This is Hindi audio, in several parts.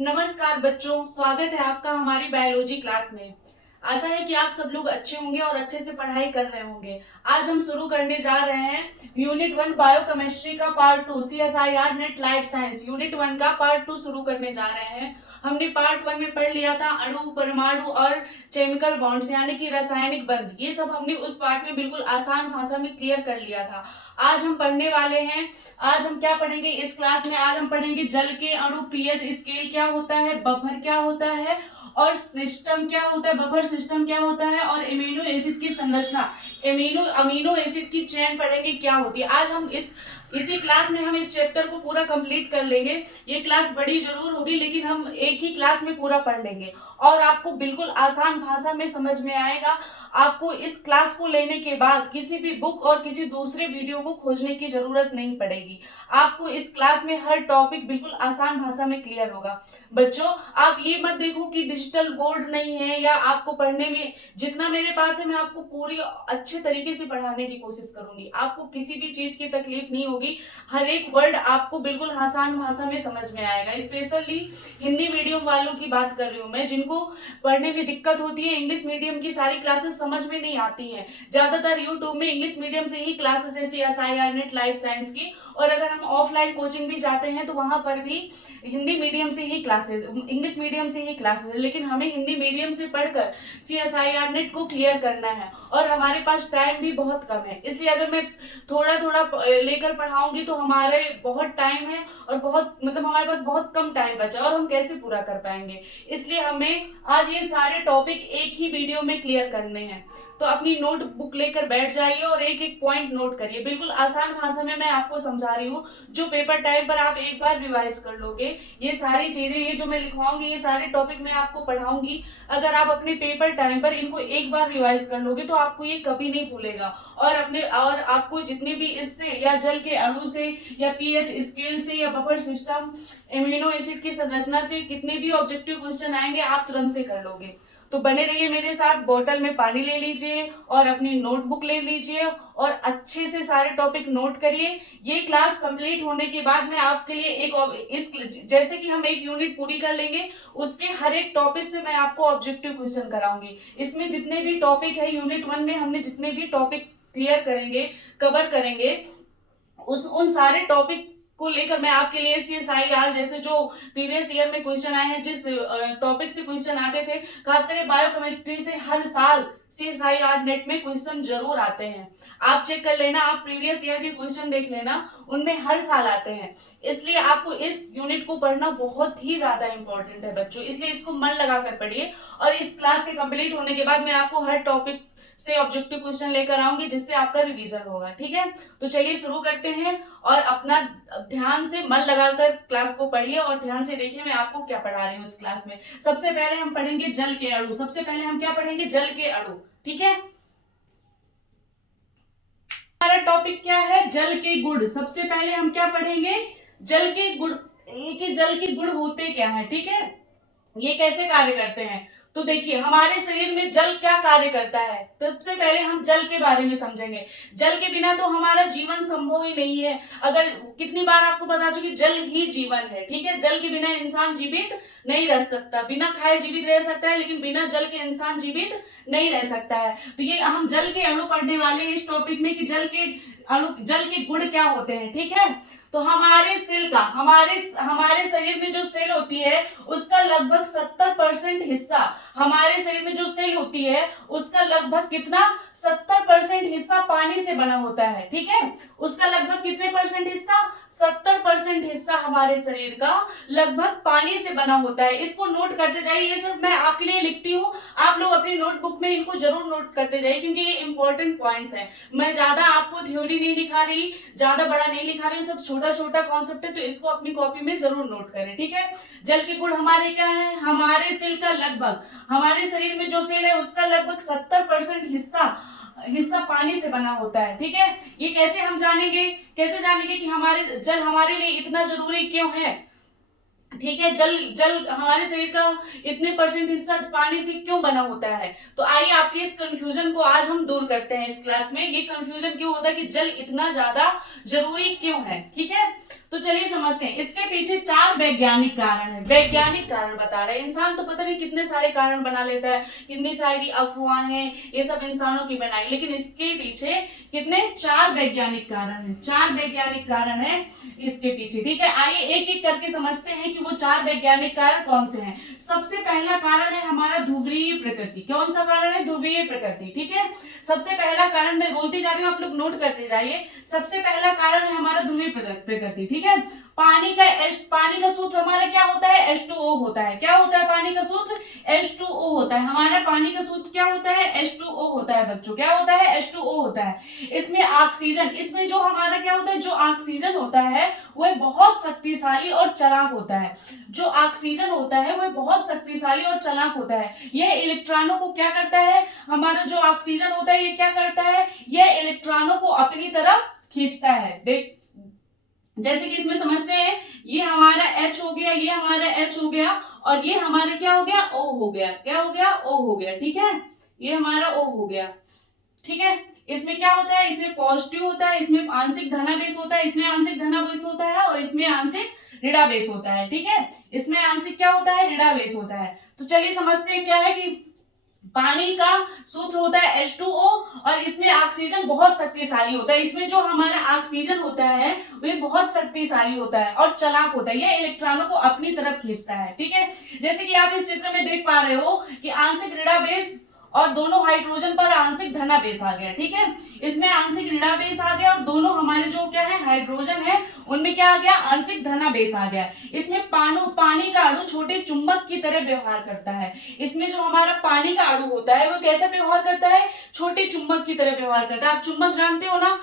नमस्कार बच्चों, स्वागत है आपका हमारी बायोलॉजी क्लास में। आशा है कि आप सब लोग अच्छे होंगे और अच्छे से पढ़ाई कर रहे होंगे। आज हम शुरू करने जा रहे हैं यूनिट 1 बायोकेमिस्ट्री का part 2 CSIR NET life science unit 1 का पार्ट 2 शुरू करने जा रहे हैं। हमने पार्ट 1 में पढ़ लिया था अणु, परमाणु और केमिकल बॉन्ड्स यानी कि रासायनिक बंध। ये सब हमने उस पार्ट में बिल्कुल आसान भाषा में क्लियर कर लिया था। आज हम पढ़ने वाले हैं। आज हम क्या पढ़ेंगे इस क्लास में? आज हम पढ़ेंगे जल के अणु, पीएच स्केल क्या होता है, बफर क्या होता है और सिस्टम क्या होता है, बफर सिस्टम क्या होता है और एमिनो एसिड की संरचना, अमीनो एसिड की चेन पढ़ेंगे क्या होती है। आज हम इसी क्लास में हम इस चैप्टर को पूरा कंप्लीट कर लेंगे। ये क्लास बड़ी जरूर होगी लेकिन हम एक ही क्लास में पूरा पढ़ लेंगे और आपको बिल्कुल आसान भाषा में समझ में आएगा। आपको इस क्लास को लेने के बाद किसी भी बुक और किसी दूसरे वीडियो को खोजने की जरूरत नहीं पड़ेगी। आपको इस क्लास में हर टॉपिक बिल्कुल आसान भाषा में क्लियर होगा। बच्चों, आप ये मत देखो कि डिजिटल बोर्ड नहीं है या आपको पढ़ने में जितना मेरे पास है मैं आपको पूरी अच्छे तरीके से पढ़ाने की कोशिश करूंगी। आपको किसी भी चीज की तकलीफ नहीं होगी। हर एक वर्ड आपको बिल्कुल आसान भाषा में समझ में आएगा। स्पेशली हिंदी मीडियम वालों की बात कर रही हूँ मैं, जिनको पढ़ने में दिक्कत होती है। इंग्लिश मीडियम की सारी क्लासेस समझ में नहीं आती हैं। ज्यादातर यूट्यूब में इंग्लिश मीडियम से ही क्लासेस है CSIR नेट लाइफ साइंस की, और अगर हम ऑफलाइन कोचिंग भी जाते हैं तो वहां पर भी हिंदी मीडियम से ही क्लासेस, इंग्लिश मीडियम से ही क्लासेस है। लेकिन हमें हिंदी मीडियम से पढ़कर CSIR नेट को क्लियर करना है और हमारे पास टाइम भी बहुत कम है। इसलिए अगर मैं थोड़ा थोड़ा लेकर पढ़ाऊंगी तो हमारे बहुत टाइम है और बहुत हमारे पास बहुत कम टाइम बचा और हम कैसे पूरा कर पाएंगे। इसलिए हमें आज ये सारे टॉपिक एक ही वीडियो में क्लियर करने हैं। तो अपनी नोट बुक लेकर बैठ जाइए और एक एक पॉइंट नोट करिए। बिल्कुल आसान भाषा में मैं आपको समझा रही हूँ, जो पेपर टाइम पर आप एक बार रिवाइज कर लोगे। ये सारी चीजें, ये जो मैं लिखवाऊंगी, ये सारे टॉपिक मैं आपको पढ़ाऊंगी। अगर आप अपने पेपर टाइम पर इनको एक बार रिवाइज कर लोगे तो आपको ये कभी नहीं भूलेगा। और आपको जितने भी इससे या जल के अणु से या पीएच स्केल से या बफर सिस्टम, एमिनो एसिड की संरचना से कितने भी ऑब्जेक्टिव क्वेश्चन आएंगे आप तुरंत से कर लोगे। तो बने रहिए मेरे साथ। बोतल में पानी ले लीजिए और अपनी नोटबुक ले लीजिए और अच्छे से सारे टॉपिक नोट करिए। ये क्लास कंप्लीट होने के बाद मैं आपके लिए इस जैसे कि हम एक यूनिट पूरी कर लेंगे, उसके हर एक टॉपिक से मैं आपको ऑब्जेक्टिव क्वेश्चन कराऊंगी। इसमें जितने भी टॉपिक है यूनिट 1 में हमने जितने भी टॉपिक क्लियर करेंगे, कवर करेंगे, उन सारे टॉपिक को लेकर मैं आपके लिए CSIR जैसे जो प्रीवियस ईयर में क्वेश्चन आए हैं, जिस टॉपिक से क्वेश्चन आते थे, खासकर बायोकेमिस्ट्री से हर साल CSIR नेट में क्वेश्चन जरूर आते हैं। आप चेक कर लेना, आप प्रीवियस ईयर के क्वेश्चन देख लेना, उनमें हर साल आते हैं। इसलिए आपको इस यूनिट को पढ़ना बहुत ही ज्यादा इंपॉर्टेंट है बच्चों। इसलिए इसको मन लगाकर पढ़िए और इस क्लास के कंप्लीट होने के बाद मैं आपको हर टॉपिक से ऑब्जेक्टिव क्वेश्चन लेकर आऊंगी, जिससे आपका रिवीजन होगा। ठीक है, तो चलिए शुरू करते हैं और अपना ध्यान से मन लगाकर क्लास को पढ़िए और ध्यान से देखिए मैं आपको क्या पढ़ा रही हूँ इस क्लास में। सबसे पहले हम पढ़ेंगे जल के अणु। सबसे पहले हम क्या पढ़ेंगे? जल के अणु। ठीक है, हमारा टॉपिक क्या है? जल के गुण। सबसे पहले हम क्या पढ़ेंगे? जल के गुण, कि जल के गुण होते क्या है। ठीक है, ये कैसे कार्य करते हैं। तो देखिए हमारे शरीर में जल क्या कार्य करता है। सबसे पहले हम जल के बारे में समझेंगे। जल के बिना तो हमारा जीवन संभव ही नहीं है। अगर कितनी बार आपको बता चुकी, जल ही जीवन है। ठीक है, जल के बिना इंसान जीवित नहीं रह सकता। बिना खाए जीवित रह सकता है लेकिन बिना जल के इंसान जीवित नहीं रह सकता है। तो ये हम जल के अणु पढ़ने वाले हैं इस टॉपिक में कि जल के अणु, जल के गुण क्या होते हैं। ठीक है, तो हमारे सेल का, हमारे शरीर में जो सेल होती है उसका लगभग 70% हिस्सा, हमारे शरीर में जो सेल होती है उसका लगभग कितना, 70% हिस्सा पानी से बना होता है। ठीक है, उसका लगभग कितने परसेंट हिस्सा, 70% हिस्सा हमारे शरीर का लगभग पानी से बना होता है। इसको नोट करते जाइए, ये सब मैं आपके लिए लिखती हूँ, आप लोग अपनी नोटबुक में इनको जरूर नोट करते जाइए क्योंकि ये इंपॉर्टेंट पॉइंट्स हैं। मैं ज्यादा आपको थ्योरी नहीं लिखा रही, ज्यादा बड़ा नहीं लिखा रही हूँ, सब छोटा छोटा कॉन्सेप्ट है, तो इसको अपनी कॉपी में जरूर नोट करें। ठीक है, जल के गुण हमारे क्या है? हमारे सेल का लगभग, हमारे शरीर में जो सेल है उसका लगभग 70% हिस्सा पानी से बना होता है। ठीक है, ये कैसे हम जानेंगे, कैसे जानेंगे कि हमारे जल हमारे लिए इतना जरूरी क्यों है? ठीक है। जल जल हमारे शरीर का इतने परसेंट हिस्सा पानी से क्यों बना होता है? तो आइए आपके इस कंफ्यूजन को आज हम दूर करते हैं इस क्लास में। ये कंफ्यूजन क्यों होता है कि जल इतना ज्यादा जरूरी क्यों है? ठीक है, तो चलिए समझते हैं। इसके पीछे 4 वैज्ञानिक कारण है। वैज्ञानिक कारण बता रहे हैं। इंसान तो पता नहीं कितने सारे कारण बना लेता है, कितनी सारी अफवाहें, ये सब इंसानों की बनाई, लेकिन इसके पीछे कितने 4 वैज्ञानिक कारण है। 4 वैज्ञानिक कारण है इसके पीछे। ठीक है, आइए एक एक करके समझते हैं कि वो 4 वैज्ञानिक कारण कौन से हैं। सबसे पहला कारण है हमारा ध्रुवीय प्रकृति। कौन सा कारण है? ध्रुवीय प्रकृति। ठीक है, सबसे पहला कारण मैं बोलती जा रही हूँ, आप लोग नोट करते जाइए। सबसे पहला कारण है हमारा ध्रुवीय प्रकृति। ठीक है, पानी का सूत्र हमारा क्या होता है? H2O होता है। क्या होता है पानी का सूत्र? H2O होता है। हमारा पानी का सूत्र क्या होता है? H2O होता है बच्चों। क्या होता है? H2O होता है। इसमें ऑक्सीजन, इसमें जो हमारा क्या होता है, जो ऑक्सीजन होता है वह बहुत शक्तिशाली और चालाक होता है। जो ऑक्सीजन होता है वह बहुत शक्तिशाली और चालाक होता है। यह इलेक्ट्रॉनों को क्या करता है? हमारा जो ऑक्सीजन होता है ये क्या करता है? यह इलेक्ट्रॉनों को अपनी तरफ खींचता है। देख, जैसे कि इसमें समझते हैं, ये हमारा H हो गया, ये हमारा H हो गया, और ये हमारा क्या हो गया? O हो गया। क्या हो गया? O हो गया। ठीक है, ये हमारा O हो गया। ठीक है, इसमें क्या होता है? इसमें पॉजिटिव होता है, इसमें आंशिक धनावेश होता है, इसमें आंशिक धनावेश होता है, और इसमें आंशिक ऋणावेश होता है। ठीक है, इसमें आंशिक क्या होता है? ऋणावेश होता है। तो चलिए समझते हैं क्या है कि पानी का सूत्र होता है H2O, और इसमें ऑक्सीजन बहुत शक्तिशाली होता है। इसमें जो हमारा ऑक्सीजन होता है वह बहुत शक्तिशाली होता है और चालाक होता है। यह इलेक्ट्रॉनों को अपनी तरफ खींचता है। ठीक है, जैसे कि आप इस चित्र में देख पा रहे हो कि आंशिक ऋणावेश और दोनों हाइड्रोजन पर आंशिक धनावेश आ गया। ठीक है, इसमें आंशिक ऋणावेश आ गया, और दोनों हमारे जो क्या है हाइड्रोजन है उनमें क्या आ गया? आंशिक धनावेश आ गया। इसमें पानी का अणु छोटे चुंबक की तरह व्यवहार करता है। इसमें जो हमारा पानी का अणु होता है वो कैसा व्यवहार करता है? छोटे चुंबक की तरह व्यवहार करता है। आप चुंबक जानते हो ना?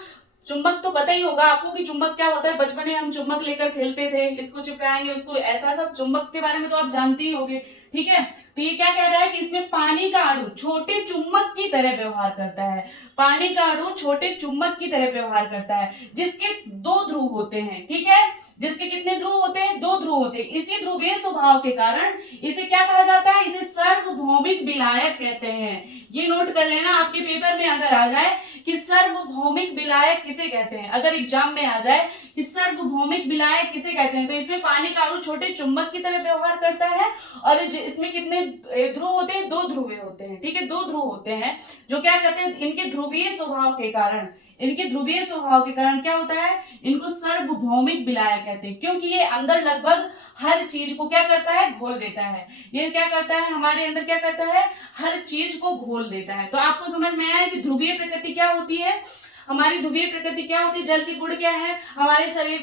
चुंबक तो पता ही होगा आपको कि चुंबक क्या होता है। बचपन में हम चुंबक लेकर खेलते थे, इसको चिपकाएंगे उसको, ऐसा सब चुंबक के बारे में तो आप जानते ही होंगे। ठीक है, तो ये क्या कह रहा है कि इसमें पानी का अणु छोटे चुंबक की तरह व्यवहार करता है। पानी का अणु छोटे चुंबक की तरह व्यवहार करता है, जिसके 2 ध्रुव होते हैं। ठीक है, जिसके कितने ध्रुव होते हैं? 2 ध्रुव होते हैं। इसी ध्रुवीय स्वभाव के कारण इसे क्या कहा जाता है? इसे सार्वभौमिक विलायक कहते हैं। ये नोट कर लेना, आपके पेपर में अगर आ जाए कि सार्वभौमिक विलायक किसे कहते हैं, अगर एग्जाम में आ जाए कि सार्वभौमिक विलायक किसे कहते हैं, तो इसमें पानी का अणु छोटे चुंबक की तरह व्यवहार करता है। और इसमें कितने ध्रुव होते हैं? 2 ध्रुव होते हैं। ठीक है, 2 ध्रुव होते हैं जो क्या करते हैं? इनके ध्रुवीय स्वभाव के कारण, इनके ध्रुवीय स्वभाव के कारण क्या होता है? इनको सार्वभौमिक विलायक कहते हैं, क्योंकि ये अंदर लगभग हर चीज को क्या करता है? घोल देता है। ये क्या करता है? हमारे अंदर क्या करता है? हर चीज को घोल देता है। तो आपको समझ में आया कि ध्रुवीय प्रकृति क्या होती है? हमारी ध्रुवीय प्रकृति क्या होती है? जल की गुण क्या है? हमारे शरीर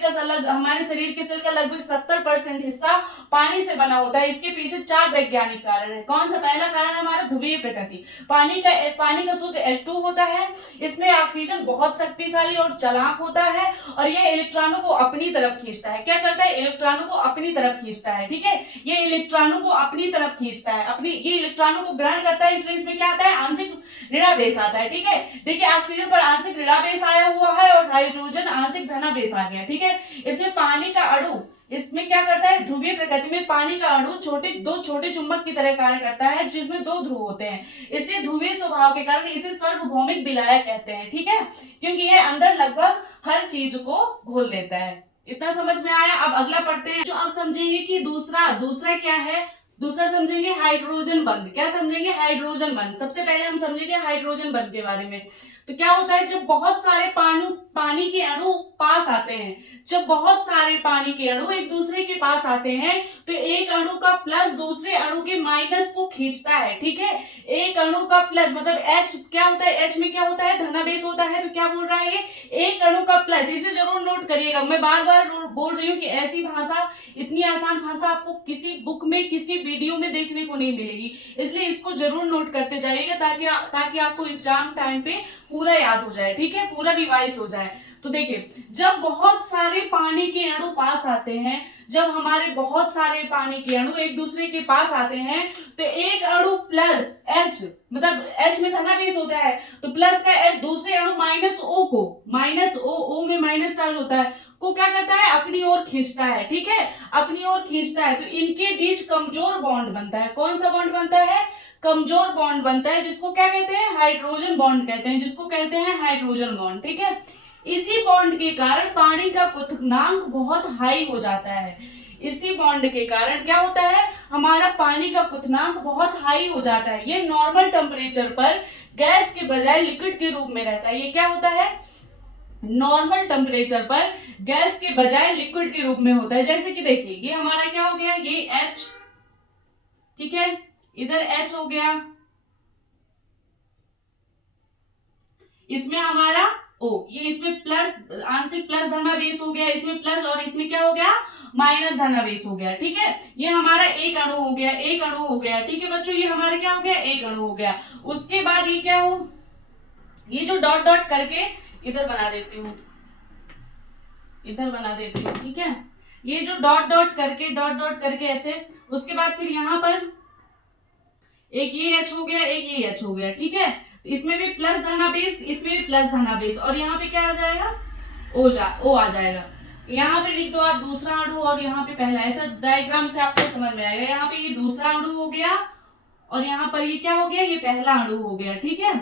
के सेल का लगभग 70% हिस्सा पानी से बना होता है। इसके पीछे 4 वैज्ञानिक कारण है। कौन सा? पहला कारण हमारा ध्रुवीय प्रकृति। पानी का सूत्र H2 होता है। इसमें ऑक्सीजन बहुत शक्तिशाली और चालाक होता है, और यह इलेक्ट्रॉनों को अपनी तरफ खींचता है। क्या करता है? इलेक्ट्रॉनों को अपनी तरफ खींचता है। ठीक है, ये इलेक्ट्रॉनों को अपनी तरफ खींचता है, ये इलेक्ट्रॉनों को ग्रहण करता है, इसलिए इसमें क्या आता है? आंशिक ऋणावेश आता है। ठीक है, देखिए ऑक्सीजन पर आंशिक ऋणावेश आया हुआ है और हाइड्रोजन आंशिक धनावेश आ गया। ठीक है, इसमें पानी का अणु, इसमें क्या करता है? ध्रुवीय प्रकृति में पानी का अणु दो छोटे चुंबक की तरह कार्य करता है, जिसमें 2 ध्रुव होते हैं। इससे ध्रुवीय स्वभाव के कारण इसे सार्वभौमिक विलायक कहते हैं। ठीक है, क्योंकि यह अंदर लगभग हर चीज को घोल देता है। इतना समझ में आया? अब अगला पढ़ते हैं, जो आप समझेंगे कि दूसरा क्या है। दूसरा समझेंगे हाइड्रोजन बंध। क्या समझेंगे? हाइड्रोजन बंध। सबसे पहले हम समझेंगे हाइड्रोजन बंध के बारे में। तो क्या होता है? जब बहुत सारे पानी के अणु पास आते हैं, जब बहुत सारे पानी के अणु एक दूसरे के पास आते हैं, तो एक अणु का प्लस दूसरे अणु के माइनस को खींचता है। ठीक है, एक अणु का प्लस मतलब H क्या होता है? H में क्या होता है? धनावेश होता है। तो क्या बोल रहा है ये? एक अणु का प्लस। इसे जरूर नोट करिएगा, मैं बार बार बोल रही हूँ कि ऐसी भाषा, इतनी आसान भाषा आपको किसी बुक में, किसी वीडियो में देखने को नहीं मिलेगी, इसलिए इसको जरूर नोट करते जाइएगा ताकि आपको एग्जाम टाइम पे पूरा याद हो जाए। ठीक है, पूरा रिवाइज हो जाए। तो देखिए, जब बहुत सारे पानी के अणु पास आते हैं, जब हमारे बहुत सारे पानी के अणु एक दूसरे के पास आते हैं, तो एक अणु प्लस H, मतलब H में धनावेश होता है, तो प्लस का H दूसरे अणु माइनस O में माइनस चार्ज होता है, को क्या करता है, अपनी ओर खींचता है, ठीक है, अपनी ओर खींचता है, तो इनके बीच कमजोर बॉन्ड बनता है। कौन सा बॉन्ड बनता है, कमजोर बॉन्ड बनता है, जिसको क्या कहते हैं, हाइड्रोजन बॉन्ड कहते हैं, जिसको कहते हैं हाइड्रोजन बॉन्ड, ठीक है। इसी बॉन्ड के कारण पानी का क्वथनांक बहुत हाई हो जाता है। इसी बॉन्ड के कारण क्या होता है, हमारा पानी का क्वथनांक बहुत हाई हो जाता है। ये नॉर्मल टेम्परेचर पर गैस के बजाय लिक्विड के रूप में रहता है। ये क्या होता है, नॉर्मल टेम्परेचर पर गैस के बजाय लिक्विड के रूप में होता है। जैसे कि देखिए, ये हमारा क्या हो गया, ये H, ठीक है, इधर H हो गया, इसमें हमारा O, ये इसमें प्लस आंशिक प्लस धनावेश हो गया, इसमें प्लस, और इसमें क्या हो गया, माइनस धनावेश हो गया, ठीक है। ये हमारा एक अणु हो गया, एक अणु हो गया, ठीक है बच्चों, ये हमारा क्या हो गया, एक अणु हो गया। उसके बाद ये क्या हो, ये जो डॉट डॉट करके इधर बना देती हूँ, इधर बना देती हूँ, ठीक है, ये जो डॉट डॉट करके ऐसे, उसके बाद फिर यहाँ पर एक ये H हो गया, एक ये H हो गया, ठीक है। इसमें भी प्लस धनावेश, इसमें भी प्लस धनावेश, और यहाँ पे क्या आ जाएगा, O आ जाएगा। यहाँ पे लिख दो आप दूसरा अणु और यहाँ पे पहला, ऐसा डायग्राम से आपको समझ में आएगा। यहाँ पे ये दूसरा अणु हो गया और यहाँ पर ये क्या हो गया, ये पहला अणु हो गया, ठीक है,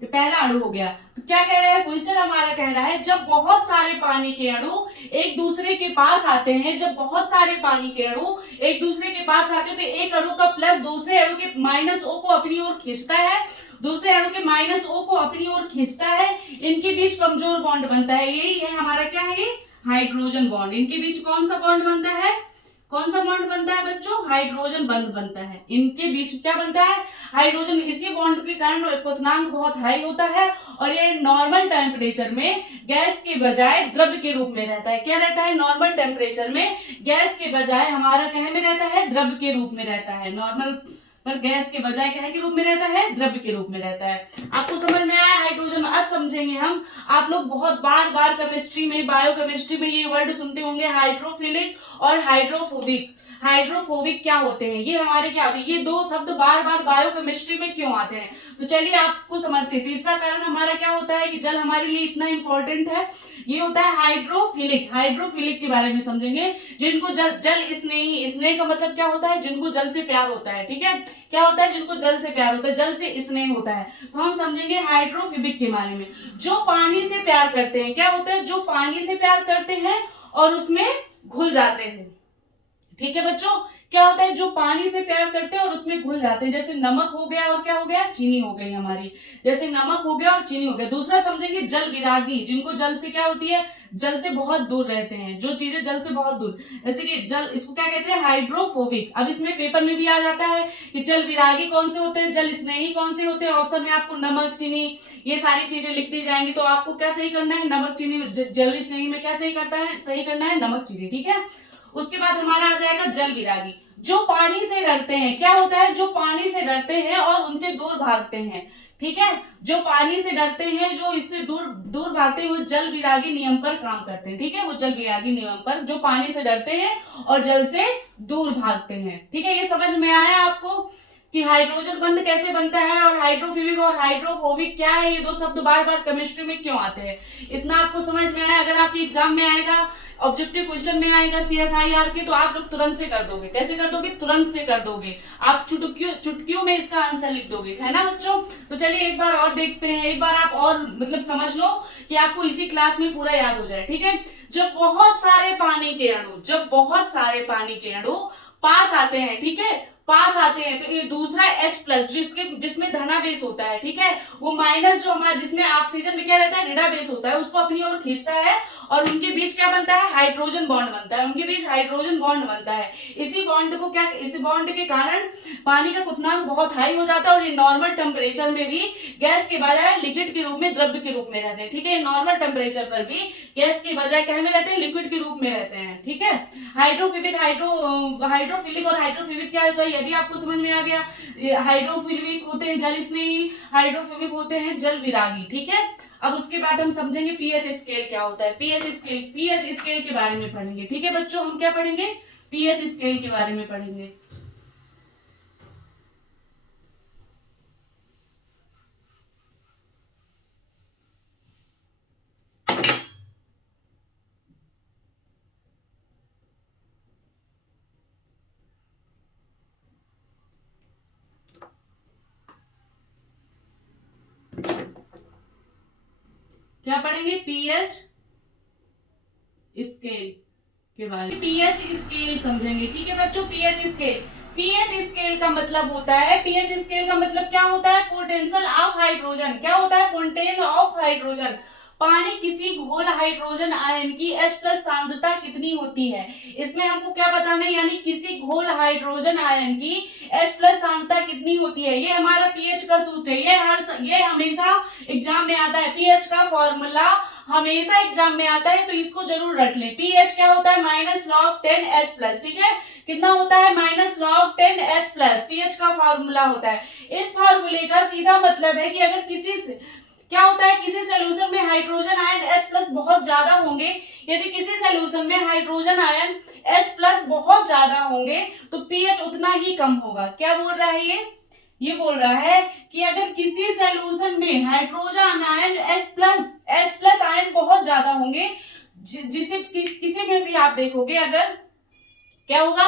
ये पहला अणु हो गया। तो क्या कह रहा है क्वेश्चन, हमारा कह रहा है जब बहुत सारे पानी के अणु एक दूसरे के पास आते हैं, जब बहुत सारे पानी के अणु एक दूसरे के पास आते हैं, तो एक अणु का प्लस दूसरे अणु के माइनस O को अपनी ओर खींचता है, दूसरे अणु के माइनस O को अपनी ओर खींचता है, इनके बीच कमजोर बॉन्ड बनता है। यही है हमारा क्या है, ये हाइड्रोजन बॉन्ड। इनके बीच कौन सा बॉन्ड बनता है, कौन सा बॉन्ड बनता है बच्चों, हाइड्रोजन बॉन्ड बनता है। इनके बीच क्या बनता है, हाइड्रोजन। इसी बॉन्ड के कारण क्वथनांक बहुत हाई होता है और ये नॉर्मल टेम्परेचर में गैस के बजाय द्रव्य के रूप में रहता है। क्या रहता है, नॉर्मल टेम्परेचर में गैस के बजाय हमारा क्या में रहता है, द्रव्य के रूप में रहता है। नॉर्मल पर गैस के बजाय क्या के रूप में रहता है, द्रव्य के रूप में रहता है। आपको समझ में आया हाइड्रोजन, आज समझेंगे हम। आप लोग बहुत बार बार केमिस्ट्री में, बायोकेमिस्ट्री में ये वर्ड सुनते होंगे, हाइड्रोफिलिक और हाइड्रोफोबिक। हाइड्रोफोबिक क्या होते हैं, ये हमारे क्या होते हैं, ये दो शब्द बार बार बायोकेमिस्ट्री में क्यों आते हैं, तो चलिए आपको समझते हैं। तीसरा कारण हमारा क्या होता है कि जल हमारे लिए इतना इंपॉर्टेंट है, ये होता है हाइड्रोफिलिक। हाइड्रोफिलिक के बारे में समझेंगे, जिनको जल स्नेही, स्नेह का मतलब क्या होता है, जिनको जल से प्यार होता है, ठीक है, क्या होता है, जिनको जल से प्यार होता है, जल से स्नेह होता है। तो हम समझेंगे हाइड्रोफोबिक के बारे में, जो पानी से प्यार करते हैं। क्या होता है, जो पानी से प्यार करते हैं और उसमें घुल जाते हैं, ठीक है बच्चों। क्या होता है, जो पानी से प्यार करते हैं और उसमें घुल जाते हैं, जैसे नमक हो गया और क्या हो गया, चीनी हो गई हमारी, जैसे नमक हो गया और चीनी हो गया। दूसरा समझेंगे जल विरागी, जिनको जल से क्या होती है, जल से बहुत दूर रहते हैं, जो चीजें जल से बहुत दूर, जैसे कि जल, इसको क्या कहते हैं, हाइड्रोफोबिक। अब इसमें पेपर में भी आ जाता है कि जल विरागी कौन से होते हैं, जल स्नेही कौन से होते हैं। ऑप्शन में आपको नमक, चीनी, ये सारी चीजें लिख दी जाएंगी, तो आपको क्या सही करना है, नमक, चीनी, जल स्नेही में क्या सही करता है, सही करना है नमक, चीनी, ठीक है। उसके बाद हमारा आ जाएगा जल विरागी, जो पानी से डरते हैं। क्या होता है, जो पानी से डरते हैं और उनसे दूर भागते हैं, ठीक है, जो पानी से डरते हैं, जो इससे दूर दूर भागते हैं, वो जल विरागी नियम पर काम करते हैं, ठीक है, वो जल विरागी नियम पर, जो पानी से डरते हैं और जल से दूर भागते हैं, ठीक है। ये समझ में आया आपको कि हाइड्रोजन बंध कैसे बनता है, और हाइड्रोफिलिक और हाइड्रोफोबिक क्या है, ये दो शब्द बार बार केमिस्ट्री में क्यों आते हैं, इतना आपको समझ में आया। अगर आपके एग्जाम में आएगा, ऑब्जेक्टिव क्वेश्चन में आएगा CSIR के, तो आप लोग तुरंत से कर दोगे। कैसे कर दोगे, तुरंत से कर दोगे, आप चुटकियों में इसका आंसर लिख दोगे, है ना बच्चों। तो चलिए एक बार और देखते हैं, एक बार आप और मतलब समझ लो कि आपको इसी क्लास में पूरा याद हो जाए, ठीक है। जब बहुत सारे पानी के अणु, जब बहुत सारे पानी के अणु पास आते हैं, ठीक है, पास आते हैं, तो ये दूसरा H प्लस जिसमें धनावेश होता है, ठीक है, वो माइनस जो हमारा जिसमें ऑक्सीजन में क्या रहता है, ऋणावेश होता है, उसको अपनी ओर खींचता है और उनके बीच क्या बनता है, हाइड्रोजन बॉन्ड बनता है, उनके बीच हाइड्रोजन बॉन्ड बनता है। इसी बॉन्ड को क्या, इसी बॉन्ड के कारण पानी का क्वथनांक बहुत हाई हो जाता है और ये नॉर्मल टेम्परेचर में भी गैस के बजाय लिक्विड के रूप में, द्रव्य के रूप में रहते हैं, ठीक है। नॉर्मल टेम्परेचर पर भी गैस के बजाय क्या में रहते हैं, लिक्विड के रूप में रहते हैं, ठीक है। हाइड्रोफिलिक और हाइड्रोफोबिक क्या होता है, ये भी आपको समझ में आ गया। हाइड्रोफिलिक होते हैं जल स्नेही, हाइड्रोफोबिक होते हैं जल विरागी, ठीक है। अब उसके बाद हम समझेंगे पीएच स्केल क्या होता है। पीएच स्केल के बारे में पढ़ेंगे, ठीक है बच्चों। हम क्या पढ़ेंगे, पीएच स्केल के बारे में पढ़ेंगे। क्या पढ़ेंगे? पीएच स्केल के बारे में, पीएच स्केल समझेंगे। ठीक है बच्चों, पीएच स्केल। पीएच स्केल का मतलब होता है, पीएच स्केल का मतलब क्या होता है? Potential of hydrogen. क्या होता है? Potential of hydrogen. पानी किसी घोल हाइड्रोजन आयन की H+ सांद्रता कितनी होती है, इसमें हमको क्या बताना है, यानी किसी घोल हाइड्रोजन आयन की H+ सांद्रता कितनी होती है। ये हमारा पीएच का सूत्र है, ये हमेशा एग्जाम में आता है। पीएच का फॉर्मूला हमेशा एग्जाम में आता है, तो इसको जरूर रख लें। पीएच क्या होता है? -log10H+। ठीक है, कितना होता है? -log10H+। पीएच का फॉर्मूला होता है। इस फॉर्मूले का सीधा मतलब है कि अगर किसी से क्या होता है, किसी सॉल्यूशन में हाइड्रोजन आयन H+ बहुत ज्यादा होंगे, यदि किसी सॉल्यूशन में हाइड्रोजन आयन H+ बहुत ज्यादा होंगे तो पीएच उतना ही कम होगा। क्या बोल रहा है ये बोल रहा है कि अगर किसी सॉल्यूशन में हाइड्रोजन आयन H+ आयन बहुत ज्यादा होंगे, जिसे किसी में भी आप देखोगे, अगर क्या होगा,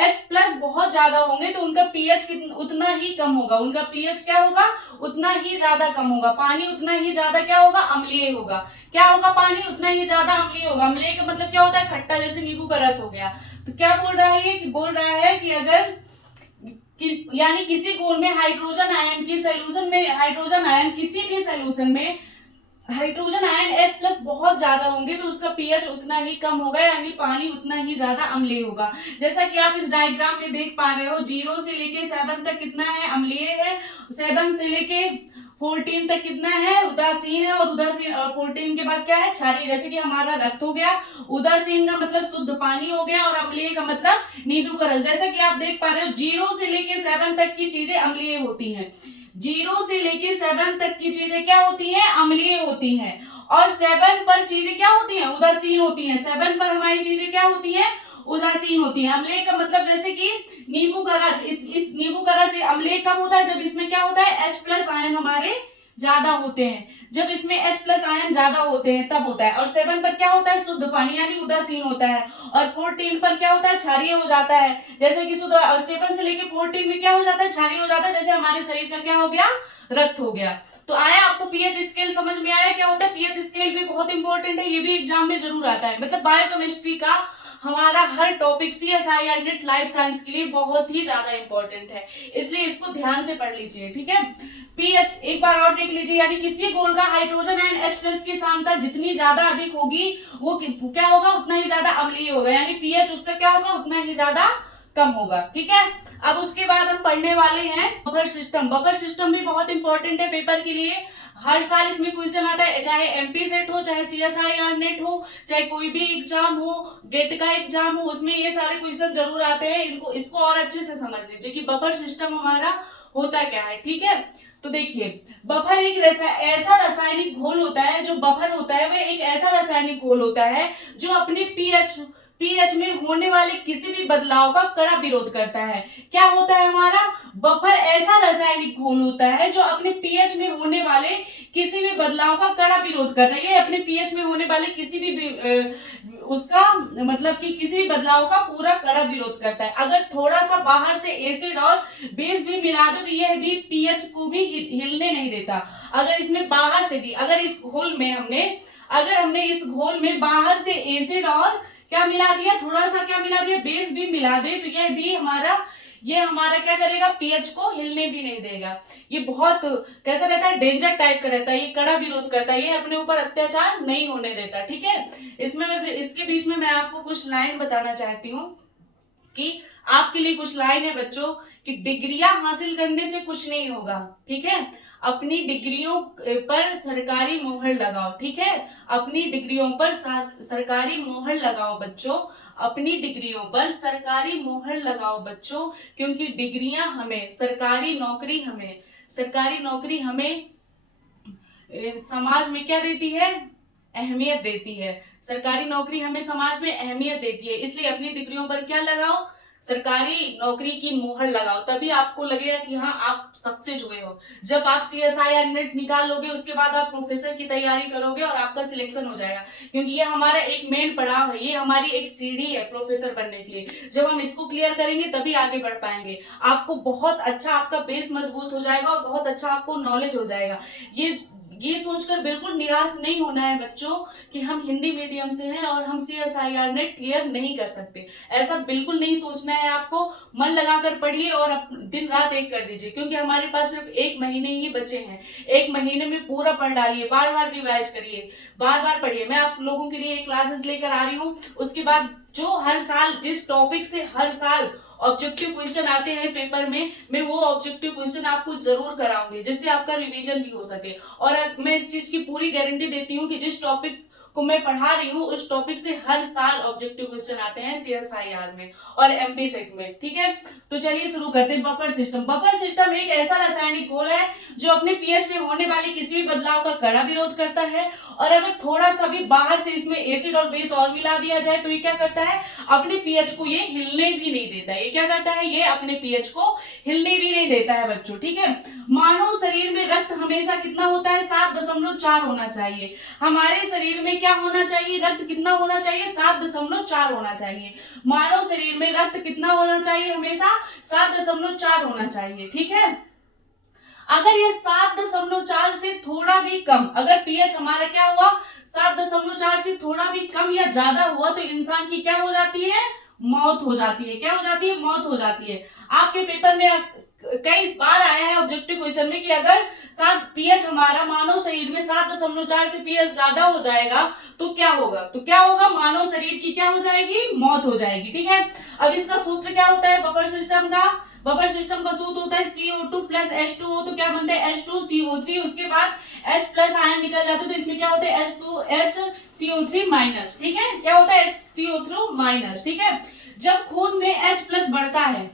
H+ बहुत ज्यादा होंगे तो उनका पीएच उतना ही कम होगा, उनका पीएच क्या होगा? उतना ही ज्यादा कम होगा, पानी उतना ही ज्यादा क्या होगा? अम्लीय होगा। क्या होगा? पानी उतना ही ज्यादा अम्लीय होगा। अम्लीय का मतलब क्या होता है? खट्टा, जैसे नींबू का रस हो गया। तो क्या बोल रहा है ये, कि बोल रहा है कि अगर यानी किसी घोल में हाइड्रोजन आयन की सॉल्यूशन में हाइड्रोजन आयन किसी भी सॉल्यूशन में हाइड्रोजन आयन H+ बहुत ज्यादा होंगे तो उसका पीएच उतना ही कम होगा, यानी पानी उतना ही ज्यादा अम्लीय होगा। जैसा कि आप इस डायग्राम में देख पा रहे हो, 0 से लेके 7 तक कितना है? अम्लीय है। 7 से लेके 14 तक कितना है? उदासीन है। और उदासीन और 14 के बाद क्या है? क्षारीय। जैसे कि हमारा रक्त हो गया, उदासीन का मतलब शुद्ध पानी हो गया, और अम्लीय का मतलब नींबू का रस। जैसा कि आप देख पा रहे हो, 0 से लेके 7 तक की चीजें अम्लीय होती हैं। 0 से लेके 7 तक की चीजें क्या होती हैं? अम्लीय होती हैं। और 7 पर चीजें क्या होती हैं? उदासीन होती हैं। 7 पर हमारी चीजें क्या होती हैं? उदासीन होती है। अम्लीय का मतलब जैसे कि नींबू का रस, इस नींबू का रस अम्लीय कब होता है? जब इसमें क्या होता है? H+ आयन हमारे ज्यादा होते हैं। जब इसमें H+ आयन ज्यादा होते हैं तब होता है। और 7 पर क्या होता है? शुद्ध पानी, यानी उदासीन होता है। और 14 पर क्या होता है? क्षारीय हो जाता है। जैसे कि 7 से लेके 14 में क्या हो जाता है? क्षारीय हो जाता है। जैसे हमारे शरीर का क्या हो गया? रक्त हो गया। तो आया आपको पीएच स्केल समझ में आया? क्या होता है पीएच स्केल? भी बहुत इंपॉर्टेंट है, ये भी एग्जाम में जरूर आता है। मतलब बायोकेमिस्ट्री का हमारा हर topic CSIR NET life science के लिए बहुत ही ज्यादा इंपॉर्टेंट है, इसलिए इसको ध्यान से पढ़ लीजिए। ठीक है, पीएच एक बार और देख लीजिए, यानी किसी घोल का हाइड्रोजन आयन H+ की सांद्रता जितनी ज्यादा अधिक होगी वो क्या होगा? उतना ही ज्यादा अम्लीय होगा, यानी पीएच उसका क्या होगा? उतना ही ज्यादा कम होगा। ठीक है, अब उसके बाद हम पढ़ने वाले हैं बफर सिस्टम। बफर सिस्टम भी बहुत इंपॉर्टेंट है पेपर के लिए। हर साल इसमें क्वेश्चन आता है, चाहे MP सेट हो, चाहे CSIR नेट हो, चाहे कोई भी एग्जाम हो, गेट का एग्जाम हो, उसमें ये सारे क्वेश्चन जरूर आते हैं। इसको और अच्छे से समझ लीजिए कि बफर सिस्टम हमारा होता क्या है। ठीक है, तो देखिए, बफर एक ऐसा रासायनिक घोल होता है, जो बफर होता है वह एक ऐसा रासायनिक घोल होता है जो अपने पीएच में होने वाले किसी भी बदलाव का कड़ा विरोध करता है। क्या होता है हमारा? बफर ऐसा रासायनिक घोल होता है जो अपने पीएच में होने वाले किसी भी बदलाव का कड़ा विरोध करता है। ये अपने पीएच में होने वाले किसी भी उसका मतलब कि किसी भी बदलाव का पूरा कड़ा विरोध करता है। अगर थोड़ा सा बाहर से एसिड और बेस भी मिला दो तो यह भी पीएच को भी हिलने नहीं देता। अगर इसमें बाहर से भी, अगर इस घोल में हमने इस घोल में बाहर से एसिड और क्या मिला दिया? थोड़ा सा क्या मिला दिया? बेस भी मिला दे तो ये हमारा क्या करेगा? पीएच को हिलने भी नहीं देगा। ये बहुत कैसा रहता है? डेंजर टाइप का रहता है, ये कड़ा विरोध करता है, ये अपने ऊपर अत्याचार नहीं होने देता। ठीक है, इसके बीच में मैं आपको कुछ लाइन बताना चाहती हूँ कि आपके लिए कुछ लाइन है बच्चों, कि डिग्रियां हासिल करने से कुछ नहीं होगा। ठीक है, अपनी डिग्रियों पर सरकारी मोहर लगाओ। ठीक है, अपनी डिग्रियों पर सरकारी मोहर लगाओ बच्चों, अपनी डिग्रियों पर सरकारी मोहर लगाओ बच्चों, क्योंकि डिग्रियां हमें सरकारी नौकरी हमें समाज में क्या देती है? अहमियत देती है। सरकारी नौकरी हमें समाज में अहमियत देती है, इसलिए अपनी डिग्रियों पर क्या लगाओ? सरकारी नौकरी की मोहर लगाओ, तभी आपको लगेगा कि हाँ आप सक्सेस हुए हो। जब आप CSIR नेट निकाल लोगे उसके बाद आप प्रोफेसर की तैयारी करोगे और आपका सिलेक्शन हो जाएगा, क्योंकि ये हमारा एक मेन पड़ाव है, ये हमारी एक सीढ़ी है प्रोफेसर बनने के लिए। जब हम इसको क्लियर करेंगे तभी आगे बढ़ पाएंगे। आपको बहुत अच्छा, आपका बेस मजबूत हो जाएगा और बहुत अच्छा आपको नॉलेज हो जाएगा। ये सोचकर बिल्कुल निराश नहीं होना है बच्चों कि हम हिंदी मीडियम से हैं और हम CSIR नेट क्लियर नहीं कर सकते। ऐसा बिल्कुल नहीं सोचना है आपको। मन लगाकर पढ़िए और दिन रात एक कर दीजिए, क्योंकि हमारे पास सिर्फ 1 महीने ही बचे हैं। 1 महीने में पूरा पढ़ डालिए, बार बार रिवाइज करिए, बार बार पढ़िए। मैं आप लोगों के लिए क्लासेस लेकर आ रही हूँ। उसके बाद जो हर साल जिस टॉपिक से हर साल ऑब्जेक्टिव क्वेश्चन आते हैं पेपर में, मैं वो ऑब्जेक्टिव क्वेश्चन आपको जरूर कराऊंगी, जिससे आपका रिवीजन भी हो सके। और मैं इस चीज की पूरी गारंटी देती हूँ कि जिस टॉपिक को मैं पढ़ा रही हूँ उस टॉपिक से हर साल ऑब्जेक्टिव क्वेश्चन आते हैं CSIR में और MP सेट में। ठीक है, तो चलिए शुरू करते हैं। Buffer system. बफर सिस्टम एक ऐसा रासायनिक घोल है जो अपने पीएच में होने वाले किसी भी बदलाव का कड़ा विरोध करता है, और अगर थोड़ा सा भी बाहर से इसमें एसिड और बेस और मिला दिया जाए तो ये क्या करता है, अपने पीएच को ये हिलने भी नहीं देता है। ये क्या करता है, ये अपने पीएच को हिलने भी नहीं देता है बच्चों। ठीक है, मानव शरीर में रक्त हमेशा कितना होता है, 7.4 होना चाहिए। हमारे शरीर में क्या होना चाहिए, रक्त कितना होना चाहिए, 7.4 होना चाहिए। मानव शरीर में रक्त कितना होना चाहिए, हमेशा 7.4 होना चाहिए। ठीक है, अगर ये 7.4 से थोड़ा भी कम, अगर पीएच हमारा क्या हुआ, 7.4 से थोड़ा भी कम या ज्यादा हुआ तो इंसान की क्या हो जाती है, मौत हो जाती है। क्या हो जाती है, मौत हो जाती है। आपके पेपर में कई बार आया है ऑब्जेक्टिव क्वेश्चन में कि अगर पीएच हमारा मानव शरीर में 7.4 से पीएच ज्यादा हो जाएगा तो क्या होगा, तो क्या होगा, मानव शरीर की क्या हो जाएगी, मौत हो जाएगी। ठीक है, अब इसका सूत्र क्या होता है बफर सिस्टम का, बफर सिस्टम का सूत्र होता है CO2 प्लस H2O, तो क्या बनता है H2CO3, उसके बाद H प्लस आयन निकल जाते हैं तो इसमें क्या होता है HCO3 माइनस। ठीक है, क्या होता है HCO3 माइनस। ठीक है, जब खून में H प्लस बढ़ता है,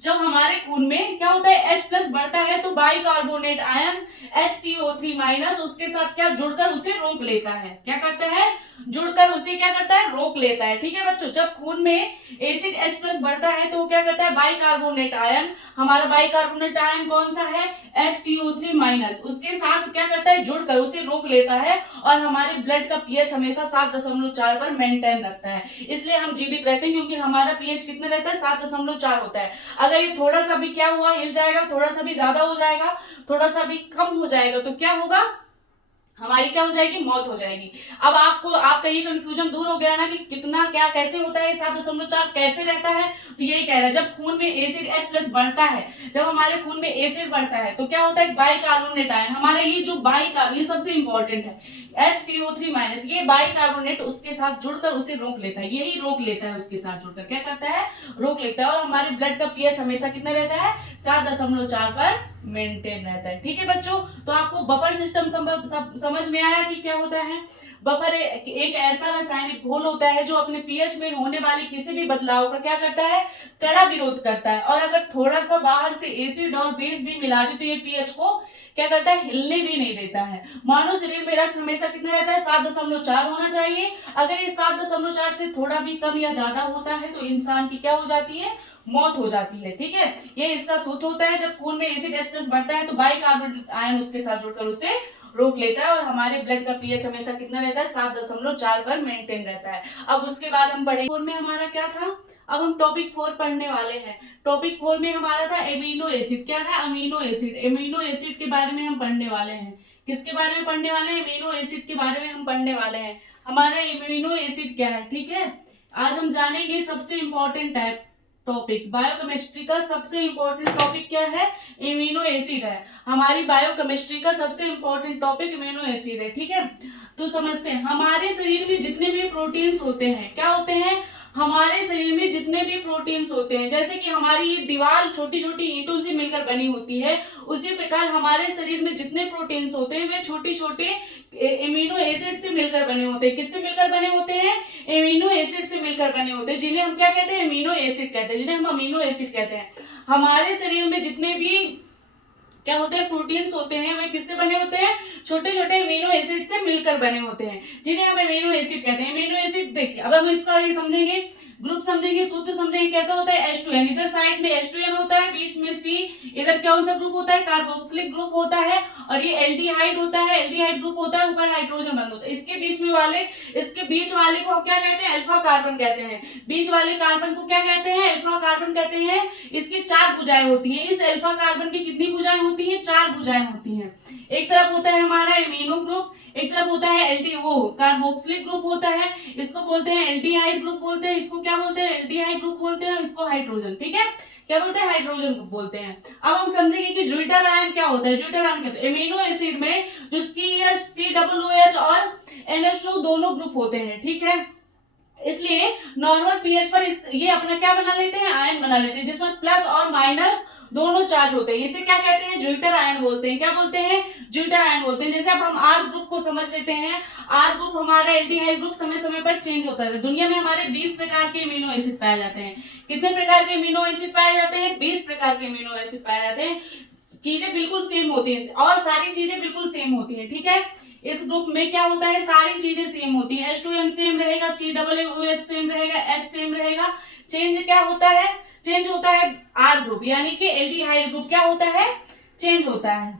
जब हमारे खून में क्या होता है H प्लस बढ़ता है तो बाइकार्बोनेट आयन HCO3 माइनस उसके साथ क्या जुड़कर उसे रोक लेता है। क्या करता है, जुड़कर उसे क्या करता है, रोक लेता है। ठीक है बच्चों, जब खून में एसिड H प्लस बढ़ता है तो क्या करता है, बाइकार्बोनेट आयन, हमारा बाइकार्बोनेट आयन कौन सा है, HCO3 माइनस, उसके साथ क्या करता है, जुड़कर उसे रोक लेता है और हमारे ब्लड का पीएच हमेशा 7.4 पर मेंटेन रखता है। इसलिए हम जीवित रहते हैं, क्योंकि हमारा पीएच कितना रहता है, 7.4 होता है। अगर ये थोड़ा सा भी क्या हुआ, हिल जाएगा, थोड़ा सा भी ज्यादा हो जाएगा, थोड़ा सा भी कम हो जाएगा तो क्या होगा, हमारी क्या हो जाएगी, मौत हो जाएगी। अब आपका ये कंफ्यूजन दूर हो गया ना कि कितना क्या कैसे होता है, 7.4 कैसे रहता है, तो यही कह रहा है जब खून में एसिड H प्लस बढ़ता है, जब हमारे खून में एसिड बढ़ता है तो क्या होता है, बाइकार्बोनेट आयन, हमारा ये जो ये सबसे इंपॉर्टेंट है HCO3 माइनस, ये बाइकार्बोनेट उसके साथ जुड़कर उसे रोक लेता है, यही रोक लेता है, उसके साथ जुड़कर क्या करता है, रोक लेता है, और हमारे ब्लड का पीएच हमेशा कितना रहता है, 7.4 पर मेंटेन रहता है। ठीक है बच्चों, तो आपको बफर सिस्टम समझ में आया कि क्या होता है। बफर एक ऐसा रासायनिक घोल होता है जो अपने पीएच में होने वाले किसी भी बदलाव का क्या करता है, कड़ा विरोध करता है, और अगर थोड़ा सा बाहर से एसिड और बेस भी मिला दे तो ये पीएच को क्या करता है, हिलने भी नहीं देता है। मानव शरीर में रक्त हमेशा कितना रहता है, 7.4 होना चाहिए। अगर ये 7.4 से थोड़ा भी कम या ज्यादा होता है तो इंसान की क्या हो जाती है, मौत हो जाती है। ठीक है, ये इसका सूत्र होता है, जब खून में एसिड H प्लस बढ़ता है तो बाइकार्बोनेट आयन उसके साथ जुड़कर उसे रोक लेता है और हमारे ब्लड का पीएच हमेशा कितना रहता है, 7.4 पर मेंटेन रहता है। अब उसके बाद हम पढ़ेंगे 4 में हमारा क्या था, अब हम टॉपिक 4 पढ़ने वाले हैं। टॉपिक 4 में हमारा था एमिनो एसिड। क्या था, अमीनो एसिड। एमिनो एसिड के बारे में हम पढ़ने वाले हैं। किसके बारे में पढ़ने वाले हैं, एमिनो एसिड के बारे में हम पढ़ने वाले हैं। हमारा एमिनो एसिड क्या है, ठीक है, आज हम जानेंगे सबसे इंपॉर्टेंट टाइप टॉपिक। बायोकेमिस्ट्री का सबसे इंपॉर्टेंट टॉपिक क्या है, इम्यूनो एसिड है। हमारी बायोकेमिस्ट्री का सबसे इंपॉर्टेंट टॉपिक इम्यूनो एसिड है। ठीक है, तो समझते हैं हमारे शरीर में जितने भी प्रोटीन्स होते हैं, क्या होते हैं, हमारे शरीर में जितने भी प्रोटीन्स होते हैं, जैसे कि हमारी ये दीवार छोटी छोटी ईंटों से मिलकर बनी होती है, उसी प्रकार हमारे शरीर में जितने प्रोटीन्स होते हैं वे छोटे छोटे एमिनो एसिड से मिलकर बने होते हैं। किससे मिलकर बने होते हैं, एमिनो एसिड से मिलकर बने होते हैं, जिन्हें हम क्या कहते हैं, एमिनो एसिड कहते हैं, जिन्हें हम अमीनो एसिड कहते हैं। हमारे शरीर में जितने भी क्या होते हैं, प्रोटीन्स होते हैं, वे किससे बने होते हैं, छोटे छोटे एमिनो एसिड से मिलकर बने होते हैं, जिन्हें हम एमिनो एसिड कहते हैं। एमिनो एसिड देखिए, अब हम इसका ये समझेंगे, ग्रुप समझेंगे, सूत्र समझेंगे, कैसा होता है, H2N, इधर साइड में H2N होता है, बीच में C, इधर कौन सा ग्रुप होता है, कार्बोक्सिलिक ग्रुप होता है, और ये एल्डिहाइड होता है, एल्डिहाइड ग्रुप होता है, ऊपर हाइड्रोजन बंद होता है। इसके बीच वाले को क्या कहते हैं, अल्फा कार्बन कहते हैं। बीच वाले कार्बन को क्या कहते हैं, अल्फा कार्बन कहते हैं। इसके 4 भुजाएं होती हैं। इस अल्फा कार्बन की कितनी भुजाएं होती हैं? 4 भुजाएं होती हैं। एक तरफ होता है हमारा एमिनो ग्रुप, एक तरफ होता है एल्डी वो कार्बोक्सिलिक ग्रुप होता है, इसको बोलते हैं एल्डिहाइड ग्रुप बोलते हैं, इसको क्या बोलते हैं? एल्डिहाइड ग्रुप बोलते हैं, इसको हाइड्रोजन, ठीक है, क्या बोलते हैं? हाइड्रोजन ग्रुप बोलते हैं। अब हम समझेंगे कि ज्विटर आयन क्या होता है। ज्विटर आयन क्या होता है? एमिनो एसिड में जो CH3OH और NH2 दोनों ग्रुप होते हैं, ठीक है, इसलिए नॉर्मल पीएच पर ये अपना क्या बना लेते हैं? आयन बना लेते हैं, जिसमें प्लस और माइनस दोनों चार्ज होते हैं। इसे क्या कहते हैं? ज्विटर आयन बोलते हैं। क्या बोलते हैं? ज्विटर आयन बोलते हैं। जैसे अब हम आर ग्रुप को समझ लेते हैं। आर ग्रुप हमारा एल्डिहाइड ग्रुप समय समय पर चेंज होता है। दुनिया में हमारे 20 प्रकार के अमीनो एसिड पाए जाते हैं। कितने प्रकार के अमीनो एसिड पाए जाते हैं? 20 प्रकार के अमीनो एसिड पाए जाते हैं। चीजें बिल्कुल सेम होती हैं और सारी चीजें बिल्कुल सेम होती हैं, ठीक है। इस ग्रुप में क्या होता है? सारी चीजें सेम होती हैं। H2N सेम रहेगा, COOH सेम रहेगा, H सेम रहेगा। चेंज क्या होता है? चेंज होता है आर ग्रुप, यानी कि एल्डिहाइड ग्रुप क्या होता है? चेंज होता है।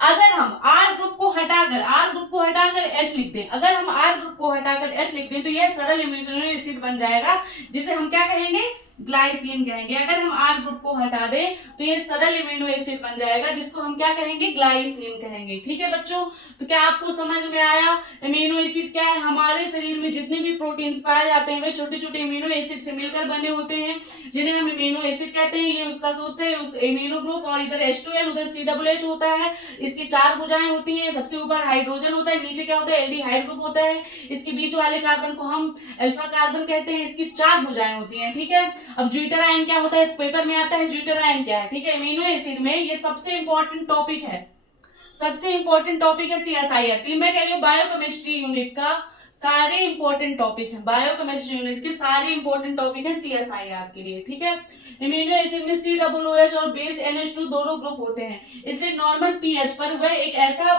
अगर हम आर ग्रुप को हटाकर H लिख दें, अगर हम आर ग्रुप को हटाकर H लिख दें तो यह सरल अमीनो एसिड बन जाएगा, जिसे हम क्या कहेंगे? ग्लाइसिन कहेंगे। अगर हम आर ग्रुप को हटा दें तो ये सरल अमीनो एसिड बन जाएगा, जिसको हम क्या कहेंगे? ग्लाइसिन कहेंगे, ठीक है बच्चों। तो क्या आपको समझ में आया? अमीनो एसिड क्या है? हमारे शरीर में जितने भी प्रोटीन्स पाए जाते हैं वे छोटे छोटे अमीनो एसिड से मिलकर बने होते हैं, जिन्हें हम अमीनो एसिड कहते हैं। ये उसका सूत्र है, उस अमीनो ग्रुप, और इधर H2N उधर COOH होता है। इसकी 4 भुजाएं होती हैं। सबसे ऊपर हाइड्रोजन होता है, नीचे क्या होता है? एल्डिहाइड ग्रुप होता है। इसके बीच वाले कार्बन को हम अल्फा कार्बन कहते हैं। इसकी 4 भुजाएं होती हैं, ठीक है। अब ज्विटर आयन क्या होता है? पेपर में आता है ज्विटर आयन क्या है, ठीक है। अमीनो एसिड में ये सबसे इंपॉर्टेंट टॉपिक है, सबसे इंपॉर्टेंट टॉपिक है CSIR। मैं कह रही हूँ बायोकेमिस्ट्री यूनिट का सारे इंपॉर्टेंट टॉपिक है, बायोकेमिस्ट्री यूनिट के सारे इंपॉर्टेंट टॉपिक है CSIR के लिए, ठीक है। अमीनो एसिड में COOH और बेस NH2 दोनों ग्रुप होते हैं, इसलिए नॉर्मल पीएच पर वह एक ऐसा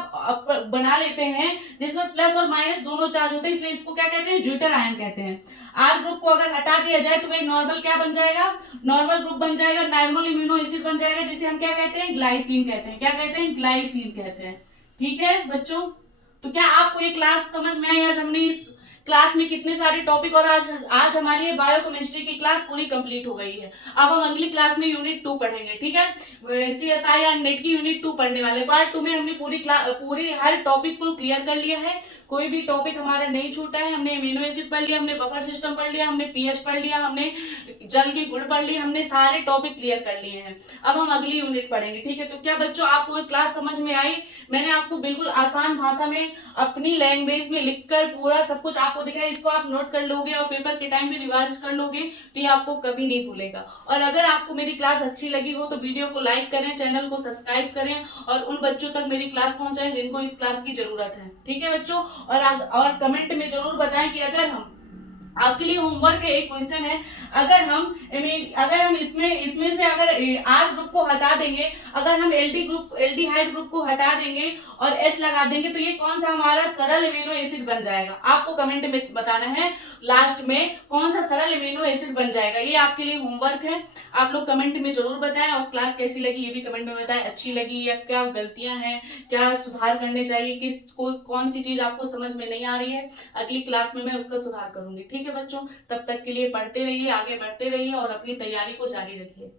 बना लेते हैं जिसमें प्लस और माइनस दोनों चार्ज होते हैं, इसलिए इसको क्या कहते हैं? ज्विटर आयन कहते हैं। आर ग्रुप को अगर हटा दिया जाए तो वह नॉर्मल क्या बन जाएगा? नॉर्मल ग्रुप बन जाएगा, नॉर्मल इम्यूनो एसिड बन जाएगा, जिसे हम क्या कहते हैं? ग्लाइसिन कहते हैं। क्या कहते हैं? ग्लाइसिन कहते हैं, ठीक है बच्चों। तो क्या आपको ये क्लास समझ में आई? आज हमने इस क्लास में कितने सारे टॉपिक, और आज हमारी बायोकेमिस्ट्री की क्लास पूरी कंप्लीट हो गई है। अब हम अगली क्लास में यूनिट 2 पढ़ेंगे, ठीक है। CSIR नेट की यूनिट 2 पढ़ने वाले। पार्ट 2 में हमने पूरी हर टॉपिक को क्लियर कर लिया है, कोई भी टॉपिक हमारा नहीं छूटा है। हमने अमीनो एसिड पढ़ लिया, हमने बफर सिस्टम पढ़ लिया, हमने पीएच पढ़ लिया, हमने जल की गुण पढ़ ली, हमने सारे टॉपिक क्लियर कर लिए हैं। अब हम अगली यूनिट पढ़ेंगे, ठीक है। तो क्या बच्चों आपको क्लास समझ में आई? मैंने आपको बिल्कुल आसान भाषा में अपनी लैंग्वेज में लिखकर पूरा सब कुछ आपको दिखाया। इसको आप नोट कर लोगे और पेपर के टाइम में रिवाइज कर लोगे तो ये आपको कभी नहीं भूलेगा। और अगर आपको मेरी क्लास अच्छी लगी हो तो वीडियो को लाइक करें, चैनल को सब्सक्राइब करें और उन बच्चों तक मेरी क्लास पहुंचाएं जिनको इस क्लास की जरूरत है, ठीक है बच्चों। और कमेंट में जरूर बताएं कि अगर हम आपके लिए होमवर्क है, एक क्वेश्चन है, अगर हम इसमें से अगर आर ग्रुप को हटा देंगे, अगर हम एल्डिहाइड ग्रुप को हटा देंगे और H लगा देंगे तो ये कौन सा हमारा सरल अमीनो एसिड बन जाएगा? आपको कमेंट में बताना है लास्ट में कौन सा सरल अमीनो एसिड बन जाएगा। ये आपके लिए होमवर्क है, आप लोग कमेंट में जरूर बताएं। और क्लास कैसी लगी ये भी कमेंट में बताएं, अच्छी लगी या क्या गलतियां हैं, क्या सुधार करने चाहिए, कौन सी चीज आपको समझ में नहीं आ रही है। अगली क्लास में मैं उसका सुधार करूंगी, ठीक है बच्चों। तब तक के लिए पढ़ते रहिए, आगे बढ़ते रहिए और अपनी तैयारी को जारी रखिए।